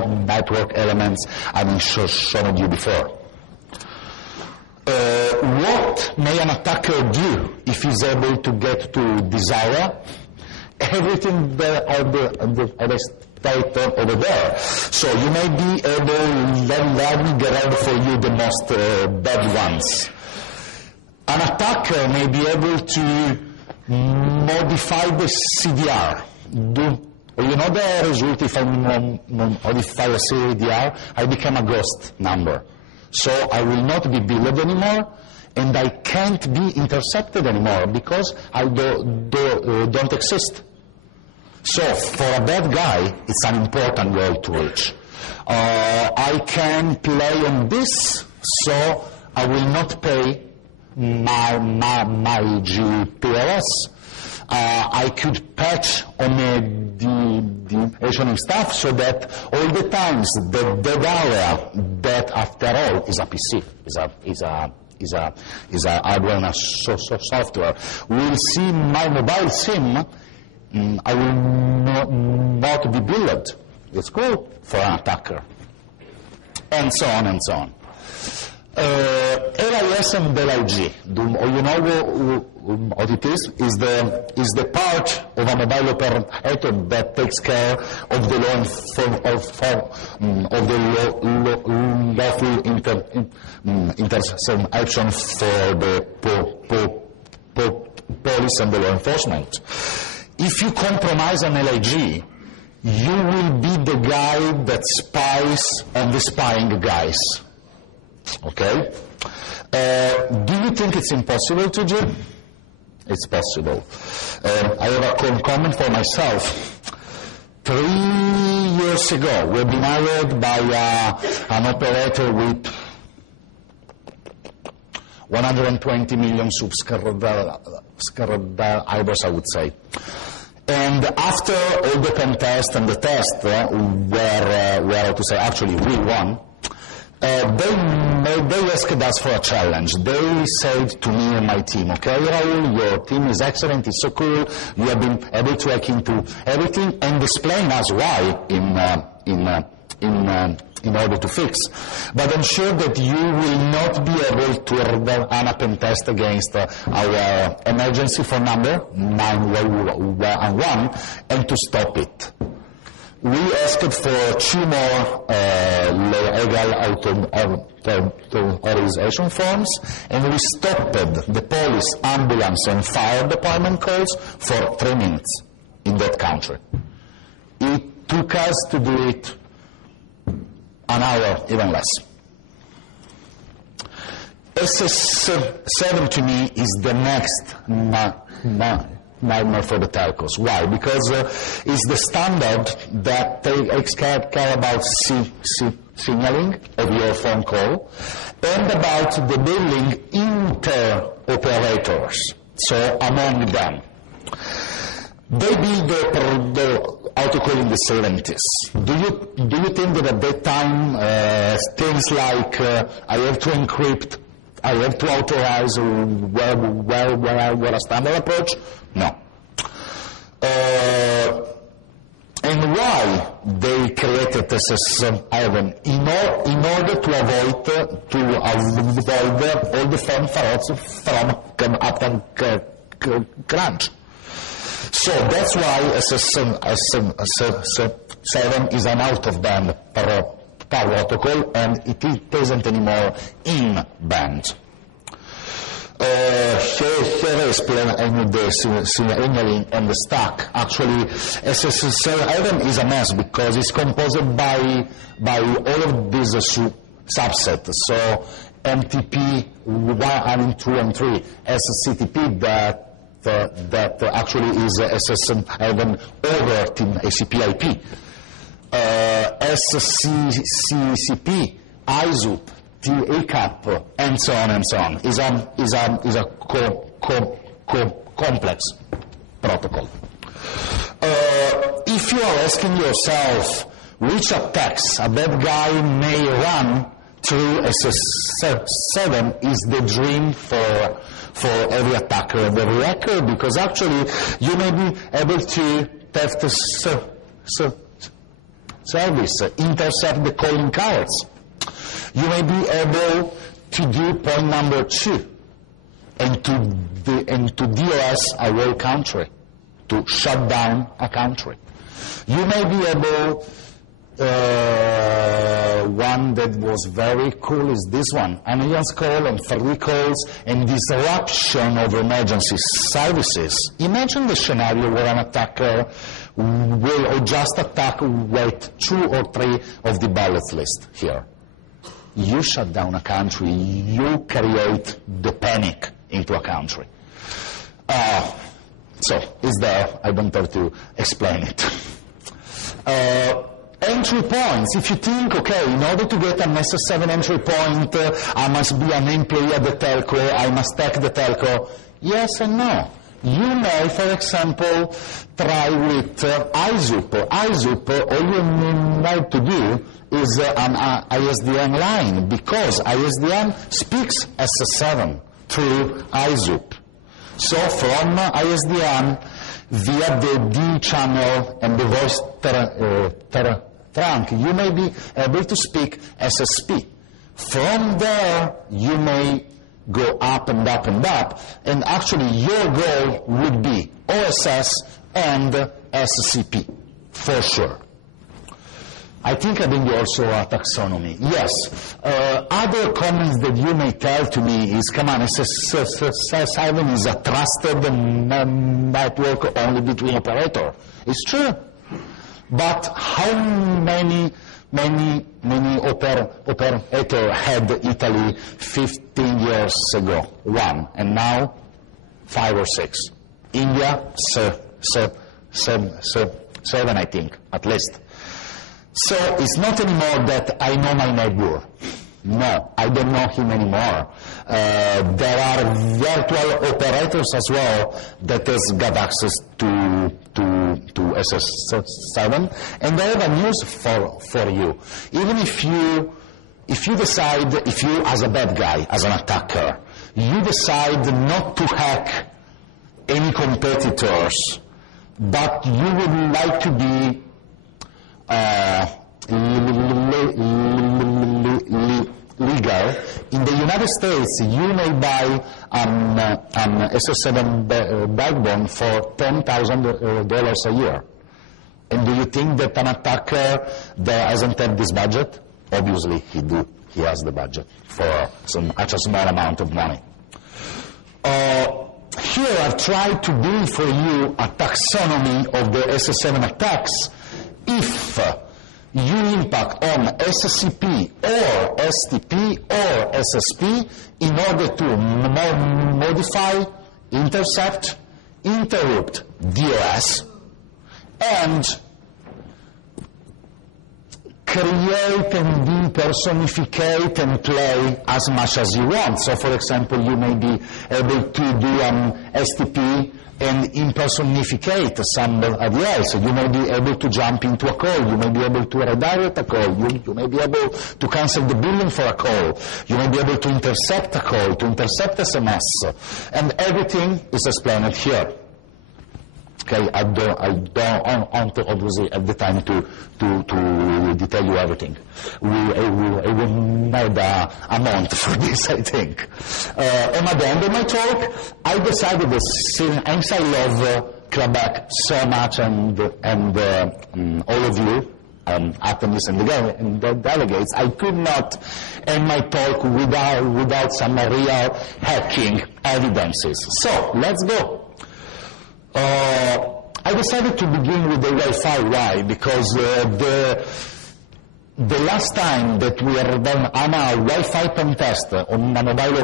network elements I've shown you before. What may an attacker do if he's able to get to this area? Everything that I state over there. So you may be able, let me get out for you the most bad ones. An attacker may be able to modify the CDR. You know the result if I modify a CDR? I become a ghost number. So I will not be billed anymore, and I can't be intercepted anymore because I don't exist. So for a bad guy, it's an important goal to reach. I can play on this, so I will not pay my GPRS. I could patch on the Asian stuff so that all the times the dead area, that after all is a PC, is a hardware and a software, will see my mobile SIM. I will not be billed. It's cool for an attacker, and so on and so on. LIS and LIG, you know what it is? Is the part of a mobile operator that takes care of the lawful interaction for the police and the law enforcement. If you compromise an LIG, you will be the guy that spies on the spying guys. Okay? Do you think it's impossible to do? It's possible. I have a comment for myself. 3 years ago, we've been hired by an operator with 120 million subscribers, I would say. And after all the pen test and the test where to say, actually we won, they asked us for a challenge. They said to me and my team, okay, Raul, your team is excellent, it's so cool, you have been able to hack into everything, and explain us why in order to fix. But I'm sure that you will not be able to run a pen test against our emergency phone number, 911, and to stop it. We asked for 2 more legal authorization forms, and we stopped the police, ambulance, and fire department calls for 3 minutes in that country. It took us to do it an hour, even less. SS7 to me is the next nightmare for the telcos. Why? Because it's the standard that takes care about signaling of your phone call and about the billing inter-operators, so among them. They build the autocall in the 70s. Do you think that at that time things like I have to encrypt, I have to authorize where a standard approach? No. And why they created SS7 in order to avoid all the fanfares from up and crunch. So that's why SS7 is an out-of-band protocol, and it isn't anymore in-band. Here I explain the signaling and the stack. Actually, SS7 is a mess because it's composed by all of these subsets. So MTP 1, 2, and 3, SCTP that actually is SS7 over TCP/IP, SCCP, ISUP, TACAP, and so on and so on. Is a complex protocol. If you are asking yourself which attacks a bad guy may run through SS7, is the dream for every attacker and every hacker, because actually you may be able to theft service, intercept the calling cards. You may be able to do point number 2, and to DOS a whole country, to shut down a country. You may be able, one that was very cool is this one, ambulance call and free calls and disruption of emergency services. Imagine the scenario where an attacker will just attack with 2 or 3 of the bullets list here. You shut down a country, you create the panic into a country. So, it's there, I don't have to explain it. Entry points. If you think, okay, in order to get an SS7 entry point, I must be an employee at the telco, I must take the telco. Yes and no. You may, for example, try with iZoop. iZoop, all you need to do is an ISDN line, because ISDN speaks SS7 through iZoop. So from ISDN, via the D channel and the voice trunk, you may be able to speak SSP. From there, you may go up and up and up, and actually your goal would be OSS and SCP, for sure. I think I bring you also a taxonomy. Yes. Other comments that you may tell to me is, come on, SS7 is a trusted network only between operators. It's true. But how many operators had Italy 15 years ago? 1. And now 5 or 6. India, 7, I think, at least. So it's not anymore that I know my neighbor. No, I don't know him anymore. There are virtual operators as well that has got access to SS7, and I have a news for you. Even if you decide, if you as a bad guy, as an attacker, you decide not to hack any competitors, but you would like to be legal, in the United States, you may buy an SS7 backbone for $10,000 a year. And do you think that an attacker that hasn't had this budget? Obviously, he has the budget for such a small amount of money. Here I've tried to build for you a taxonomy of the SS7 attacks. If you impact on SCP or STP or SSP in order to modify, intercept, interrupt DOS, and create and impersonificate and play as much as you want. So, for example, you may be able to do an STP and impersonificate somebody else. You may be able to jump into a call. You may be able to redirect a call. You may be able to cancel the billing for a call. You may be able to intercept a call, to intercept SMS. And everything is explained here. Okay, I don't obviously at the time to detail you everything. We will need a month for this, I think. And at the end of my talk, I decided that since I love ClubHack so much, and all of you, attendees and the delegates, I could not end my talk without some real hacking evidences. So let's go. I decided to begin with the Wi-Fi. Why? Because the last time that we have done a Wi-Fi pen test on a mobile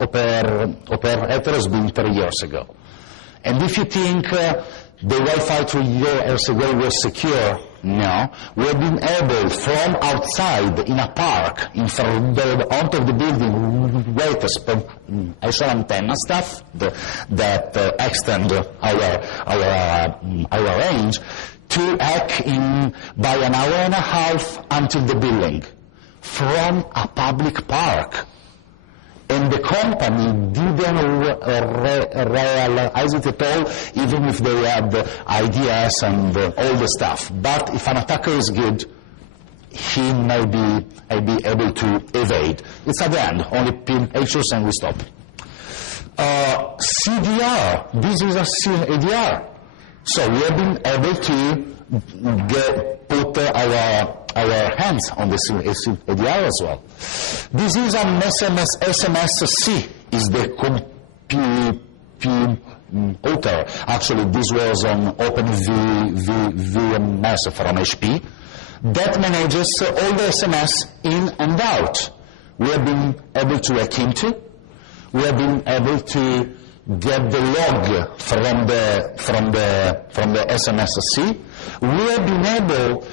operator has been 3 years ago. And if you think the Wi-Fi 3 years ago was secure, no. We have been able from outside in a park, in front of the building, with actual antenna stuff that extend our range, to hack in by an hour and a half until the building from a public park. And the company didn't realize it at all, even if they had IDS and all the stuff. But if an attacker is good, he may be able to evade. It's at the end, only pictures and we stop. CDR, this is a CDR. So we have been able to put our hands on the CDR as well. This is an SMS-C, is the computer. Actually, this was on OpenVMS from HP. That manages all the SMS in and out. We have been able to hack into. We have been able to get the log from the SMS-C. We have been able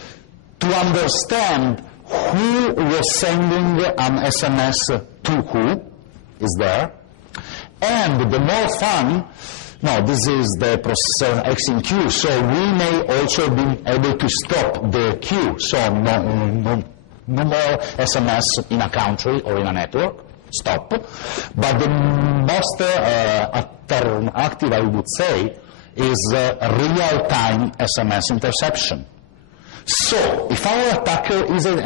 to understand who was sending an SMS to who is there. And the more fun, now this is the processor X in queue, so we may also be able to stop the queue. So no more SMS in a country or in a network. Stop. But the most active, I would say, is real-time SMS interception. So, if our attacker isn't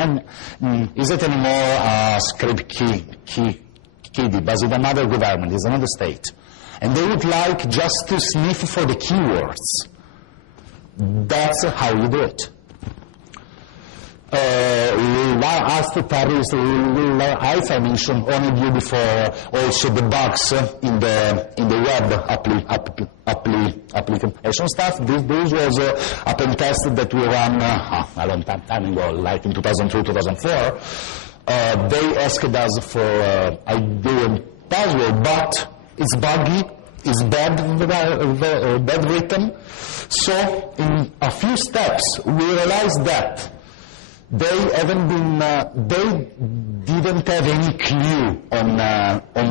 anymore a script kiddie, but it's another government, it's another state, and they would like just to sniff for the keywords, that's how you do it. As the terrorist, as I mentioned, only view before also the bugs in the web application stuff. This was a pen test that we ran a long time ago, like in 2002, 2004. They asked us for ID and password, but it's buggy, it's bad written. So in a few steps, we realized that they didn't have any clue on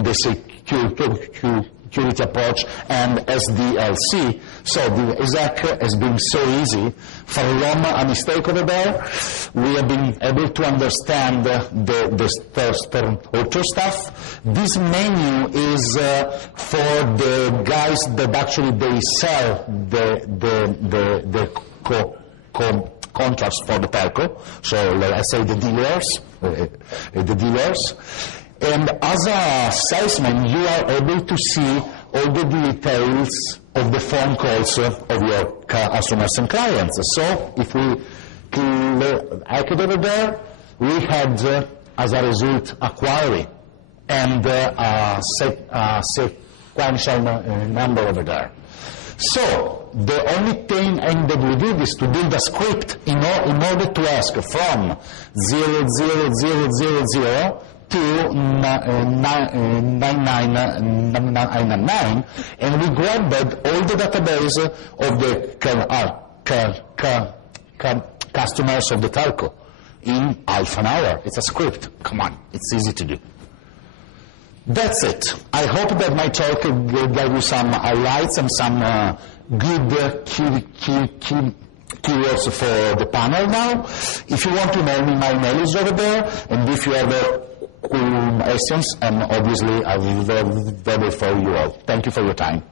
the security approach and SDLC. So the attack has been so easy. From a mistake over there, we have been able to understand the auto stuff. This menu is for the guys that actually they sell the contracts for the telco, so let's say the dealers. And as a salesman, you are able to see all the details of the phone calls of your customers and clients. So if we hack it over there, we had, as a result, a query and a sequential number over there. So the only thing that we did is to build a script in order to ask from 00000 to 99999, and we grabbed all the database of the customers of the telco in half an hour. It's a script. Come on, it's easy to do. That's it. I hope that my talk gave you some highlights and some good keywords for the panel now. If you want to mail me, my mail is over there, and if you have questions, and obviously I'm available for you all. Thank you for your time.